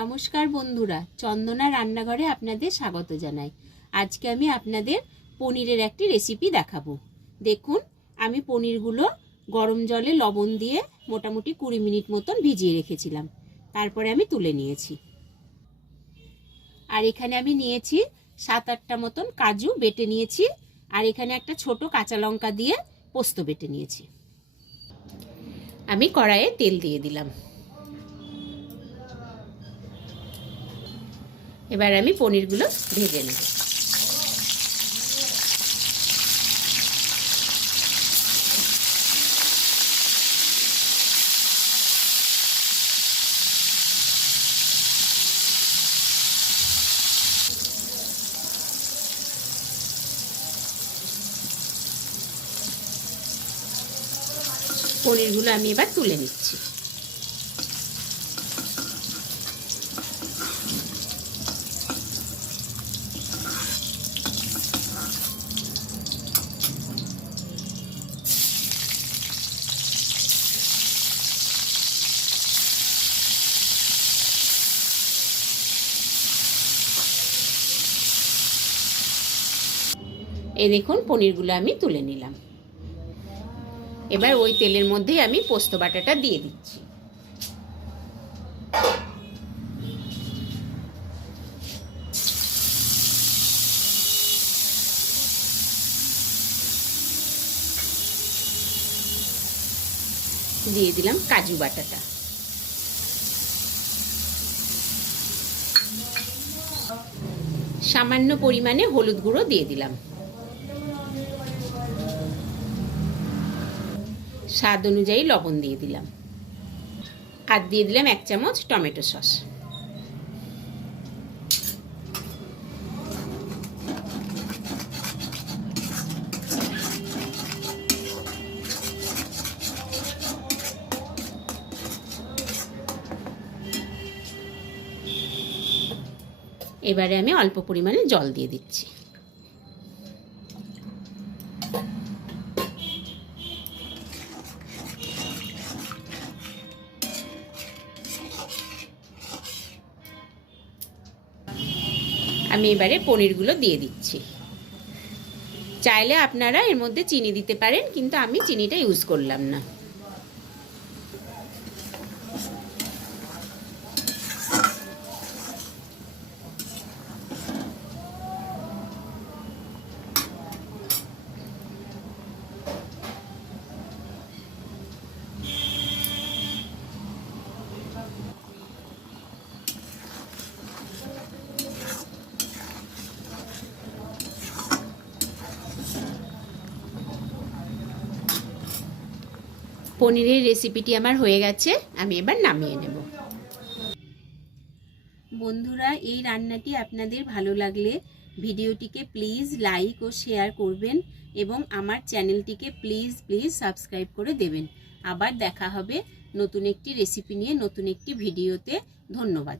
নমস্কার বন্ধুরা, চন্দনা রান্নাঘরে আপনাদের স্বাগত জানাই। আজকে আমি আপনাদের পনিরের একটি রেসিপি দেখাবো। দেখুন, আমি পনিরগুলো গরম জলে লবণ দিয়ে মোটামুটি কুড়ি মিনিট মতন ভিজিয়ে রেখেছিলাম। তারপরে আমি তুলে নিয়েছি। আর এখানে আমি নিয়েছি সাত আটটা মতন কাজু বেটে নিয়েছি, আর এখানে একটা ছোট কাঁচা লঙ্কা দিয়ে পোস্ত বেটে নিয়েছি। আমি কড়াইয়ে তেল দিয়ে দিলাম। এবার আমি পনিরগুলো ভেজে নেব। পনিরগুলো আমি এবার তুলে নিচ্ছি। এই দেখুন, পনিরগুলো আমি তুলে নিলাম। এবার ওই তেলের মধ্যেই আমি পোস্ত বাটাটা দিয়ে দিচ্ছি। দিয়ে দিলাম কাজু বাটাটা। সামান্য পরিমাণে হলুদ গুঁড়ো দিয়ে দিলাম। স্বাদ অনুযায়ী লবণ দিয়ে দিলাম। আর দিয়ে দিলাম এক চামচ টমেটো সস। এবারে আমি অল্প পরিমাণে জল দিয়ে দিচ্ছি। আমি এবারে পনিরগুলো দিয়ে দিচ্ছি। চাইলে আপনারা এর মধ্যে চিনি দিতে পারেন, কিন্তু আমি চিনিটা ইউজ করলাম না। পনিরের রেসিপিটি আমার হয়ে গেছে, আমি এবার নামিয়ে নেব। বন্ধুরা, এই রান্নাটি আপনাদের ভালো লাগলে ভিডিওটিকে প্লিজ লাইক ও শেয়ার করবেন এবং আমার চ্যানেলটিকে প্লিজ প্লিজ সাবস্ক্রাইব করে দেবেন। আবার দেখা হবে নতুন একটি রেসিপি নিয়ে, নতুন একটি ভিডিওতে। ধন্যবাদ।